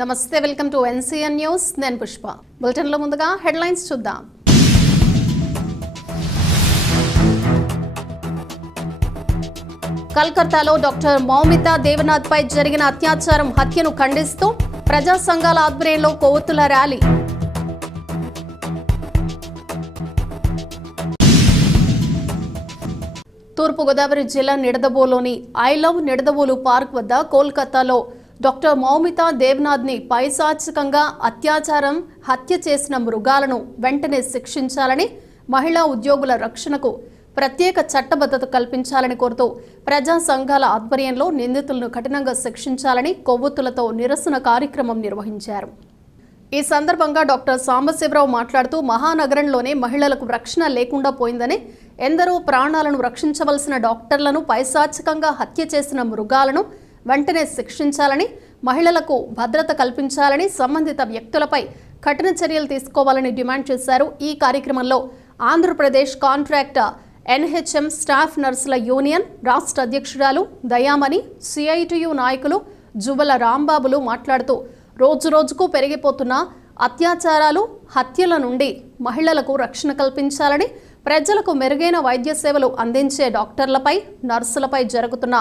నమస్తే, welcome to NCN news. నేను పుష్ప. బులెటిన్లో ముందుగా హెడ్లైన్స్ చూద్దాం. కల్కత్తాలో డాక్టర్ మౌమితా దేవనాథ్ పై జరిగిన అత్యాచారం హత్యను ఖండిస్తూ ప్రజా సంఘాల ఆధ్వర్యంలో కొవ్వొత్తుల ర్యాలీ. తూర్పుగోదావరి జిల్లా నిడదవోలులోని ఐ లవ్ నిడదవోలు పార్క్ వద్ద కోల్కతాలో డాక్టర్ మౌమితా దేవనాథ్ని పైశాచికంగా అత్యాచారం హత్య చేసిన మృగాలను వెంటనే శిక్షించాలని, మహిళా ఉద్యోగుల రక్షణకు ప్రత్యేక చట్టబద్ధత కల్పించాలని కోరుతూ ప్రజా సంఘాల ఆధ్వర్యంలో నిందితులను కఠినంగా శిక్షించాలని కొవ్వొత్తులతో నిరసన కార్యక్రమం నిర్వహించారు. ఈ సందర్భంగా డాక్టర్ సాంబశివరావు మాట్లాడుతూ మహానగరంలోనే మహిళలకు రక్షణ లేకుండా పోయిందని, ఎందరో ప్రాణాలను రక్షించవలసిన డాక్టర్లను పైశాచికంగా హత్య చేసిన మృగాలను వెంటనే శిక్షించాలని, మహిళలకు భద్రత కల్పించాలని, సంబంధిత వ్యక్తులపై కఠిన చర్యలు తీసుకోవాలని డిమాండ్ చేశారు. ఈ కార్యక్రమంలో Andhra Pradesh contract NHM staff నర్సుల union రాష్ట్ర అధ్యక్షురాలు దయామణి, సిఐటియు నాయకులు జుబల రాంబాబులు మాట్లాడుతూ రోజురోజుకు పెరిగిపోతున్న అత్యాచారాలు, హత్యల నుండి మహిళలకు రక్షణ కల్పించాలని, ప్రజలకు మెరుగైన వైద్య సేవలు అందించే డాక్టర్లపై, నర్సులపై జరుగుతున్న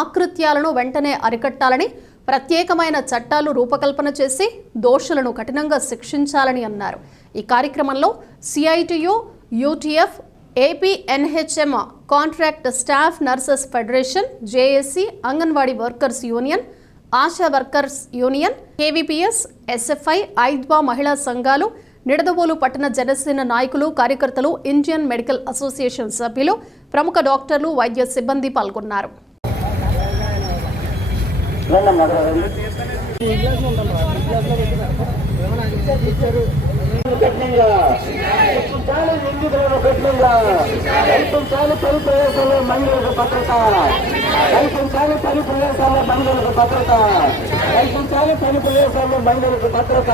ఆకృత్యాలను వెంటనే అరికట్టాలని, ప్రత్యేకమైన చట్టాలు రూపకల్పన చేసి దోషులను కఠినంగా శిక్షించాలని అన్నారు. ఈ కార్యక్రమంలో CITU, UTF, AP NHM contract staff nurses federation, JAC, Anganwadi workers union, Asha workers union, KVPS, SFI, ఐద్వా మహిళా సంఘాలు, నిడదవోలు పట్టణ జనసేన నాయకులు, కార్యకర్తలు, ఇండియన్ మెడికల్ అసోసియేషన్ సభ్యులు, ప్రముఖ డాక్టర్లు, వైద్య సిబ్బంది పాల్గొన్నారు. కల్పించాలి పని ప్రదేశాల్లో మహిళలకు భద్రత, కల్పించాలి పని ప్రదేశాల్లో మహిళలకు భద్రత, కల్పించాలి పని ప్రదేశాల్లో మహిళలకు భద్రత,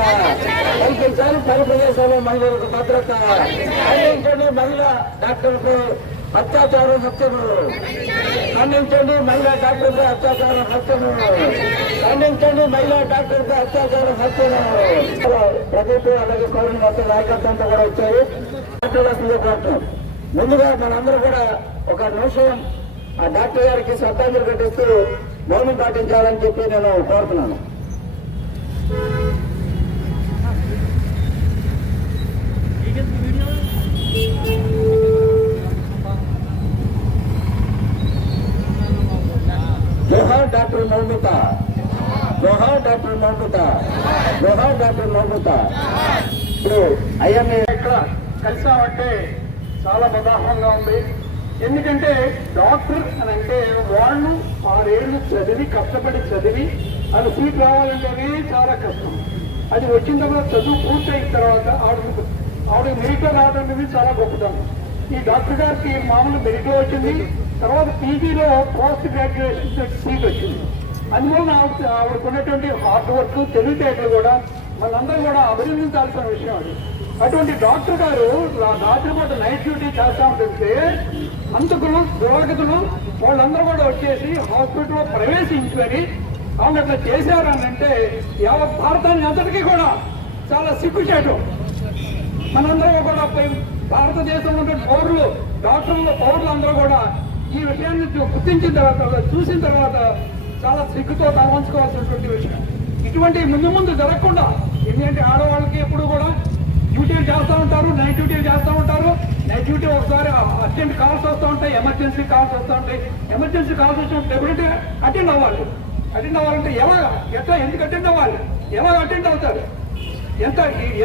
కల్పించాలి పని ప్రదేశాల్లో మహిళలకు భద్రత. ఖండించండి మహిళా డాక్టర్లపై అత్యాచారం హత్యను, ఖండించండి మహిళా డాక్టర్పై అత్యాచారం హత్యను, ఖండించండి మహిళా డాక్టర్పై అత్యాచారం హత్యను. ప్రభుత్వం అలాగే పౌరుల మొత్తం నాయకత్వంతో కూడా వచ్చారు. ముందుగా మనందరూ కూడా ఒక నిమిషం ఆ డాక్టర్ గారికి శ్రద్ధాంజలి ఘటిస్తూ మౌనం పాటించాలని చెప్పి నేను కోరుతున్నాను. జోహార్ డాక్టర్ మౌమితా, జోహార్ డాక్టర్ మౌమితా, జోహార్ డాక్టర్ మౌమితా. ఇప్పుడు ఐఎంఏ ఇక్కడ కలిసామంటే చాలా ప్రధానంగా ఉంది. ఎందుకంటే డాక్టర్ అని అంటే వాళ్ళు 6 ఏళ్ళు చదివి కష్టపడి చదివి అది సీట్ రావాలంటేనే చాలా కష్టం. అది వచ్చిన తర్వాత చదువు పూర్తయిన తర్వాత ఆవిడ మెరిట్లో రావడం అనేది చాలా గొప్పతనం. ఈ డాక్టర్ గారికి మామూలు మెరిట్లో వచ్చింది, తర్వాత పీజీలో పోస్ట్ గ్రాడ్యుయేషన్ సీట్ వచ్చింది. అందువల్ల ఆవిడకున్నటువంటి హార్డ్ వర్క్, తెలివితేటలు కూడా మనందరూ కూడా అభినందించాల్సిన విషయం అది. అటువంటి డాక్టర్ గారు రాత్రిపూట నైట్ డ్యూటీ చేస్తా ఉంటుంటే అంతకులు, దురాగతులు వాళ్ళందరూ కూడా వచ్చేసి హాస్పిటల్లో ప్రవేశించుకొని ఆమె అట్లా చేశారు అని అంటే యావత్ భారతాన్ని అంతటికీ కూడా చాలా సిగ్గుచేటు. మనందరూ కూడా భారతదేశంలో ఉన్న పౌరులు, డాక్టర్లు, పౌరులు అందరూ కూడా ఈ విషయాన్ని గుర్తించిన తర్వాత, చూసిన తర్వాత చాలా సిగ్గుతో తలవంచుకోవాల్సినటువంటి విషయం. ఇటువంటి ముందు ముందు జరగకుండా, ఎందుకంటే ఆడవాళ్ళకి ఎప్పుడు కూడా డ్యూటీలు చేస్తూ ఉంటారు, నైట్ డ్యూటీలు చేస్తూ ఉంటారు. నైట్ డ్యూటీ ఒకసారి అర్జెంట్ కాల్స్ వస్తూ ఉంటాయి, ఎమర్జెన్సీ కాల్స్ వస్తూ ఉంటాయి. ఎమర్జెన్సీ కాల్స్ వచ్చినప్పుడు డెఫినెట్గా అటెండ్ అవ్వాలి. అటెండ్ అవ్వాలంటే ఎట్లా, ఎందుకు అటెండ్ అవ్వాలి, ఎలా అటెండ్ అవుతారు?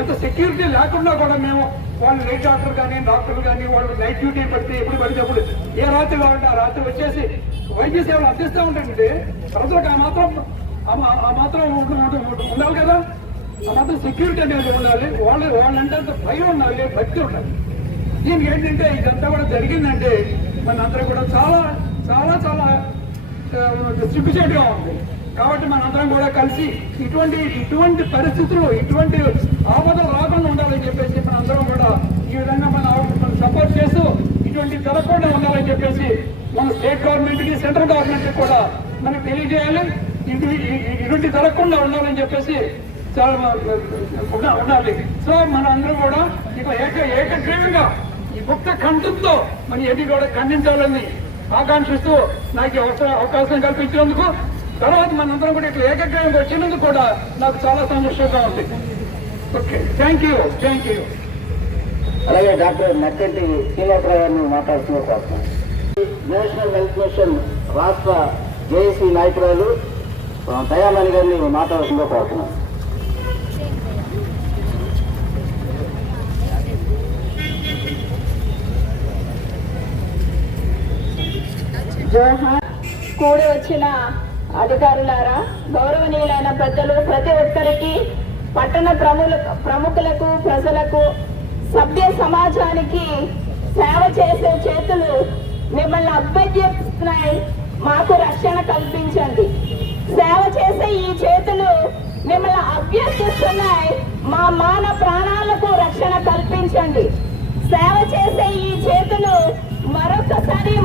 ఎంత సెక్యూరిటీ లేకుండా కూడా మేము వాళ్ళు నైట్ డాక్టర్ కానీ డాక్టర్లు కానీ వాళ్ళు నైట్ డ్యూటీ పెడితే ఎప్పుడు పడినప్పుడు ఏ రాత్రి కావాలంటే ఆ రాత్రి వచ్చేసి వైద్య సేవలు అందిస్తూ ఉంటాయంటే ప్రజలకు ఆ మాత్రం ఉండాలి కదా, ఆ మాత్రం సెక్యూరిటీ అనేది ఉండాలి. వాళ్ళంటే భయం ఉండాలి, భక్తి ఉండాలి. దీనికి ఏంటంటే ఇదంతా కూడా జరిగిందంటే మనందరూ కూడా చాలా చాలా చాలా సిగ్గుచేటుగా ఉంది. కాబట్టి మనందరం కూడా కలిసి ఇటువంటి పరిస్థితులు, ఇటువంటి ఆపదలు రాకుండా ఉండాలని చెప్పేసి మనందరం కూడా ఈ విధంగా మనం సపోర్ట్ చేస్తూ ఇటువంటి జరగకుండా ఉండాలని చెప్పేసి మన స్టేట్ గవర్నమెంట్కి, సెంట్రల్ గవర్నమెంట్కి కూడా మనకు తెలియజేయాలి. ఇటువంటి జరగకుండా ఉండాలని చెప్పేసి చాలా ఉండాలి. సో మన అందరూ కూడా ఇక ఏకగ్రీవంగా ఈ ముక్త కంఠంతో మన ఏది కూడా ఖండించాలని ఆకాంక్షిస్తూ నాకు అవకాశం కల్పించినందుకు, తర్వాత మనందరం కూడా ఇట్లా ఏకగ్రీవంగా వచ్చినందుకు కూడా నాకు చాలా సంతోషంగా ఉంది. Okay, thank you. అలాగే డాక్టర్ నక్కంటి శ్రీనివాసరావు గారిని మాట్లాడుతున్న కోరుతున్నాను. నేషనల్ హెల్త్ మిషన్ రాష్ట్ర జేఏసీ నాయకురాలు దయామణి గారిని మాట్లాడుతుందో కోరుతున్నాను. కూడి వచ్చిన అధికారులారా, గౌరవనీయులైన పెద్దలు, ప్రతి ఒక్కరికి, పట్టణ ప్రముఖులకు, ప్రజలకు, సభ్య సమాజానికి సేవ చేసే చేతులు మిమ్మల్ని అభ్యర్థిస్తున్నాయి, మాకు రక్షణ కల్పించండి. సేవ చేసే ఈ చేతులు మిమ్మల్ని అభ్యర్థిస్తున్నాయి, మా మాన ప్రాణాలకు రక్షణ కల్పించండి. సేవ చేసే ఈ చేతులు మరొక్కసారి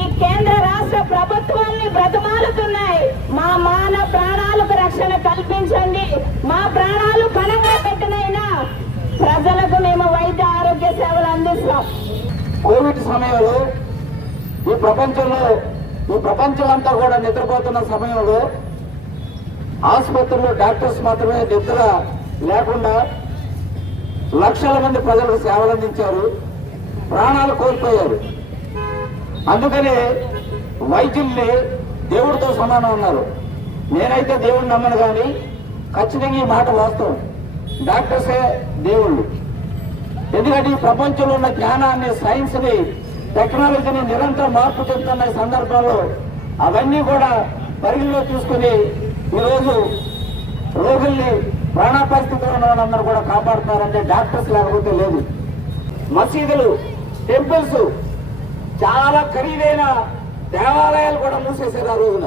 ఈ కేంద్ర రాష్ట్ర ప్రభుత్వాన్ని బ్రతమాలుతున్నాయి, మా మాన ప్రాణాలకు రక్షణ కల్పించండి. మా ప్రాణాలు పణంగా పెట్టినైనా ప్రజలకు మేము వైద్య ఆరోగ్య సేవలు అందిస్తాం. కోవిడ్ సమయంలో ఈ ప్రపంచం అంతా కూడా నిద్రపోతున్న సమయంలో ఆసుపత్రుల్లో డాక్టర్స్ మాత్రమే నిద్ర లేకుండా లక్షల మంది ప్రజలకు సేవలు అందించారు, ప్రాణాలు కోల్పోయారు. అందుకనే వైద్యుల్ని దేవుడితో సమానం అన్నారు. నేనైతే దేవుడిని నమ్మను, కానీ ఖచ్చితంగా ఈ మాట వాస్తవం. డాక్టర్సే దేవుళ్ళు. ఎందుకంటే ఈ ప్రపంచంలో ఉన్న జ్ఞానాన్ని, సైన్స్ని, టెక్నాలజీని నిరంతరం మార్పు చెందుతున్న ఈ సందర్భంలో అవన్నీ కూడా పరిగణలో తీసుకుని ఈరోజు రోగుల్ని ప్రాణ పరిస్థితిలో ఉన్న వాళ్ళందరూ కూడా కాపాడుతున్నారంటే డాక్టర్స్ లేకపోతే లేదు. మసీదులు, టెంపుల్స్, చాలా ఖరీదైన దేవాలయాలు కూడా మూసేశారు. ఆ రోజున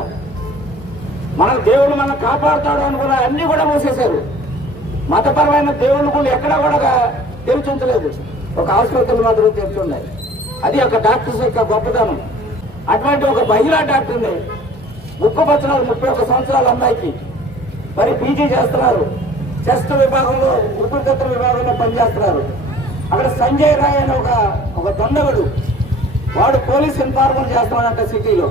మన దేవుడు మనం కాపాడుతాడు అనుకున్న అన్ని కూడా మూసేశారు. మతపరమైన దేవుళ్ళు కూడా ఎక్కడా కూడా తెరిచి ఉంచలేదు. ఒక ఆసుపత్రులు మాత్రం తెరిచి ఉన్నాయి. అది ఒక డాక్టర్స్ యొక్క గొప్పతనం. అటువంటి ఒక మహిళా డాక్టర్ని ముక్కుపచ్చనాలు 31 సంవత్సరాల అమ్మాయికి మరి పీజీ చేస్తున్నారు. చెస్ట్ విభాగంలో, ఊపిరితిత్తుల విభాగంలో పనిచేస్తున్నారు. అక్కడ సంజయ్ రాయ్ అనే ఒక దొండగుడు, వాడు పోలీస్ ఇన్ఫార్మర్ చేస్తున్నాడంట సిటీలో.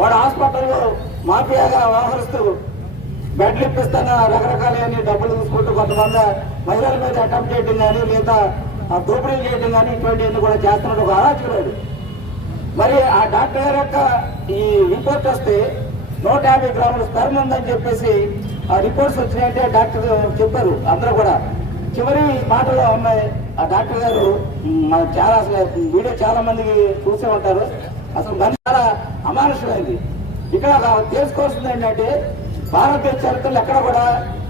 వాడు హాస్పిటల్లో మాఫియాగా వ్యవహరిస్తూ బెడ్లు ఇప్పిస్తాను, రకరకాలని డబ్బులు తీసుకుంటూ కొంతమంది మహిళల మీద అటెంప్ట్ చేయడం కానీ, లేదా దోపిడీలు చేయడం కానీ ఇటువంటివన్నీ కూడా చేస్తున్నాడు. ఒక అరాచకుడు. మరి ఆ డాక్టర్ గారి యొక్క ఈ రిపోర్ట్ వస్తే 150 గ్రాముల స్పెర్మ్ ఉందని చెప్పేసి ఆ రిపోర్ట్స్ వచ్చినాయంటే డాక్టర్ చెప్పారు. అందరూ కూడా చివరి మాటలో ఉన్నాయి. ఆ డాక్టర్ గారు చాలా వీడియో చాలా మందికి చూసే ఉంటారు. అసలు మన చాలా అమానుషమైంది. ఇక్కడ తెలుసుకోవాల్సింది ఏంటంటే భారతదేశ చరిత్రలో ఎక్కడ కూడా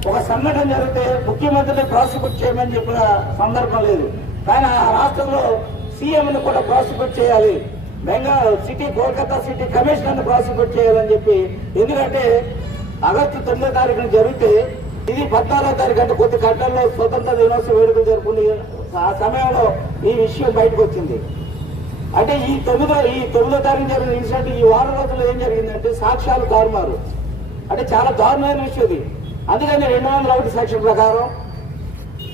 ఒక సంఘటన జరిగితే ముఖ్యమంత్రిని ప్రాసిక్యూట్ చేయమని చెప్పిన సందర్భం లేదు. కానీ ఆ రాష్ట్రంలో సీఎంను కూడా ప్రాసిక్యూట్ చేయాలి, బెంగాల్ సిటీ, కోల్కతా సిటీ కమిషనర్ని ప్రాసిక్యూట్ చేయాలని చెప్పి. ఎందుకంటే ఆగస్టు 9వ తారీఖున జరిగితే ఇది 14వ తారీఖు, అంటే కొద్ది గంటల్లో స్వతంత్ర దినోత్సవ వేడుకలు జరుపుకునే ఆ సమయంలో ఈ విషయం బయటకు వచ్చింది. అంటే ఈ 9వ తారీఖు జరిగిన ఇన్సిడెంట్ ఈ వారం రోజుల్లో ఏం జరిగిందంటే సాక్ష్యాలు తారుమారు. అంటే చాలా దారుణమైన విషయం ఇది. అందుకని 201 సెక్షన్ ప్రకారం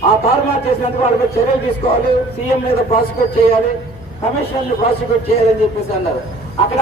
ఆ తారుమారు చేసినందుకు వాళ్ళ మీద చర్యలు తీసుకోవాలి, సీఎం మీద ప్రాసిక్యూట్ చేయాలి, కమిషనర్ ని ప్రాసిక్యూట్ చేయాలని చెప్పేసి అన్నారు. అక్కడ